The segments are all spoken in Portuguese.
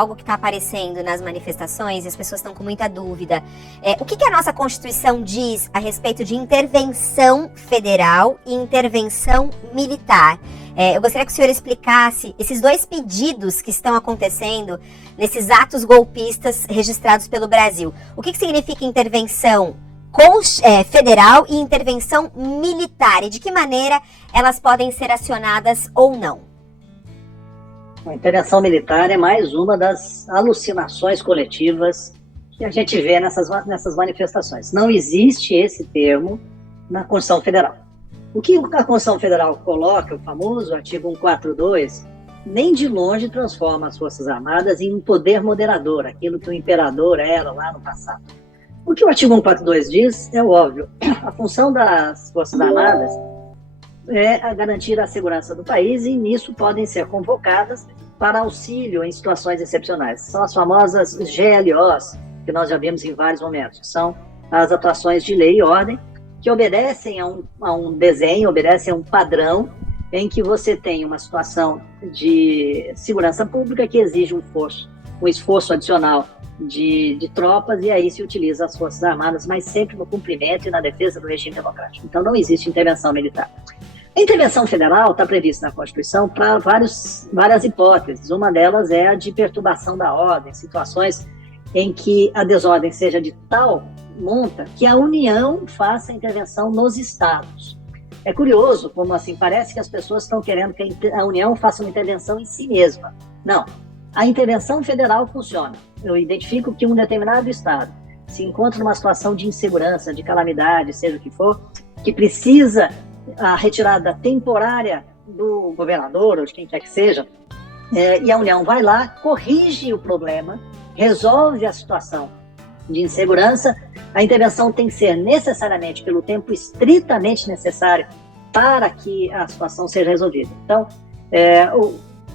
algo que está aparecendo nas manifestações e as pessoas estão com muita dúvida. O que a nossa Constituição diz a respeito de intervenção federal e intervenção militar? Eu gostaria que o senhor explicasse esses dois pedidos que estão acontecendo nesses atos golpistas registrados pelo Brasil. O que significa intervenção federal e intervenção militar? E de que maneira elas podem ser acionadas ou não? A intervenção militar é mais uma das alucinações coletivas que a gente vê nessas manifestações. Não existe esse termo na Constituição Federal. O que a Constituição Federal coloca, o famoso artigo 142, nem de longe transforma as Forças Armadas em um poder moderador, aquilo que o imperador era lá no passado. O que o artigo 142 diz é óbvio. A função das Forças Armadas é garantir a segurança do país e nisso podem ser convocadas para auxílio em situações excepcionais. São as famosas GLOs, que nós já vimos em vários momentos. São as atuações de lei e ordem que obedecem a um desenho, obedecem a um padrão em que você tem uma situação de segurança pública que exige um esforço adicional de tropas, e aí se utiliza as Forças Armadas, mas sempre no cumprimento e na defesa do regime democrático. Então não existe intervenção militar. A intervenção federal está prevista na Constituição para várias hipóteses. Uma delas é a de perturbação da ordem, situações em que a desordem seja de tal monta que a União faça a intervenção nos estados. É curioso como assim parece que as pessoas estão querendo que a União faça uma intervenção em si mesma. Não. A intervenção federal funciona. Eu identifico que um determinado estado se encontra numa situação de insegurança, de calamidade, seja o que for, que precisa a retirada temporária do governador ou de quem quer que seja, e a União vai lá, corrige o problema, resolve a situação de insegurança. A intervenção tem que ser necessariamente pelo tempo estritamente necessário para que a situação seja resolvida. Então,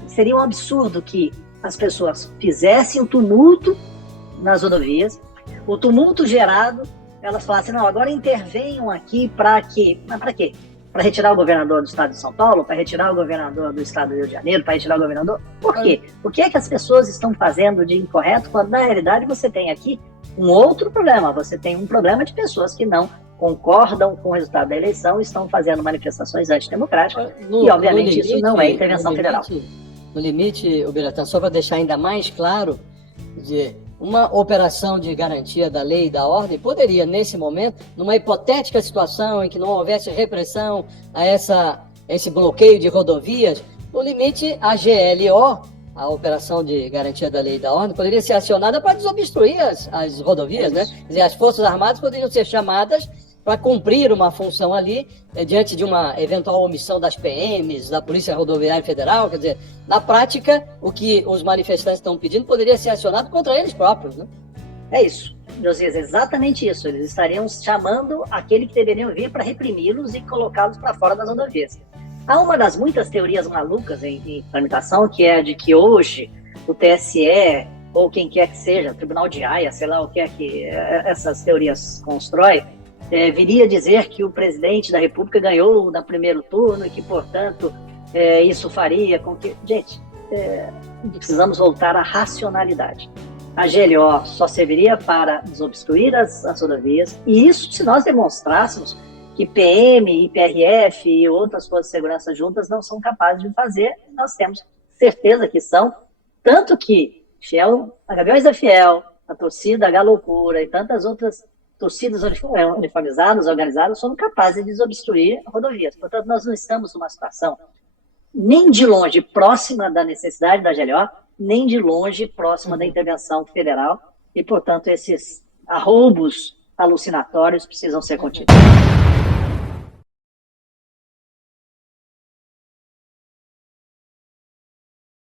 seria um absurdo que as pessoas fizessem o tumulto nas rodovias, o tumulto gerado, elas falassem, não, agora intervenham aqui para quê? Mas para quê? Para retirar o governador do estado de São Paulo, para retirar o governador do estado do Rio de Janeiro, para retirar o governador? Por quê? O que é que as pessoas estão fazendo de incorreto quando, na realidade, você tem aqui um outro problema? Você tem um problema de pessoas que não concordam com o resultado da eleição e estão fazendo manifestações antidemocráticas, e, obviamente, isso não é intervenção federal. No limite, Ubiratã, só para deixar ainda mais claro, uma operação de garantia da lei e da ordem poderia, nesse momento, numa hipotética situação em que não houvesse repressão a esse bloqueio de rodovias, no limite, a GLO, a operação de garantia da lei e da ordem, poderia ser acionada para desobstruir as rodovias, né? Quer dizer, as Forças Armadas poderiam ser chamadas para cumprir uma função ali, diante de uma eventual omissão das PMs, da Polícia Rodoviária Federal. Quer dizer, na prática, o que os manifestantes estão pedindo poderia ser acionado contra eles próprios, né? É isso, Josias, exatamente isso. Eles estariam chamando aquele que deveriam vir para reprimi-los e colocá-los para fora das rodovias. Há uma das muitas teorias malucas em tramitação, que é de que hoje o TSE, ou quem quer que seja, o Tribunal de Haia, sei lá o que é que essas teorias constrói, viria dizer que o presidente da República ganhou no primeiro turno e que, portanto, isso faria com que... Gente, precisamos voltar à racionalidade. A GLO só serviria para desobstruir as rodovias, e isso se nós demonstrássemos que PM, IPRF e outras forças de segurança juntas não são capazes de fazer. Nós temos certeza que são, tanto que a Gaviões da Fiel, a torcida, a Galocura e tantas outras torcidas uniformizadas, organizadas, são capazes de desobstruir rodovias. Portanto, nós não estamos numa situação nem de longe próxima da necessidade da GLO, nem de longe próxima da intervenção federal, e, portanto, esses arroubos alucinatórios precisam ser contidos.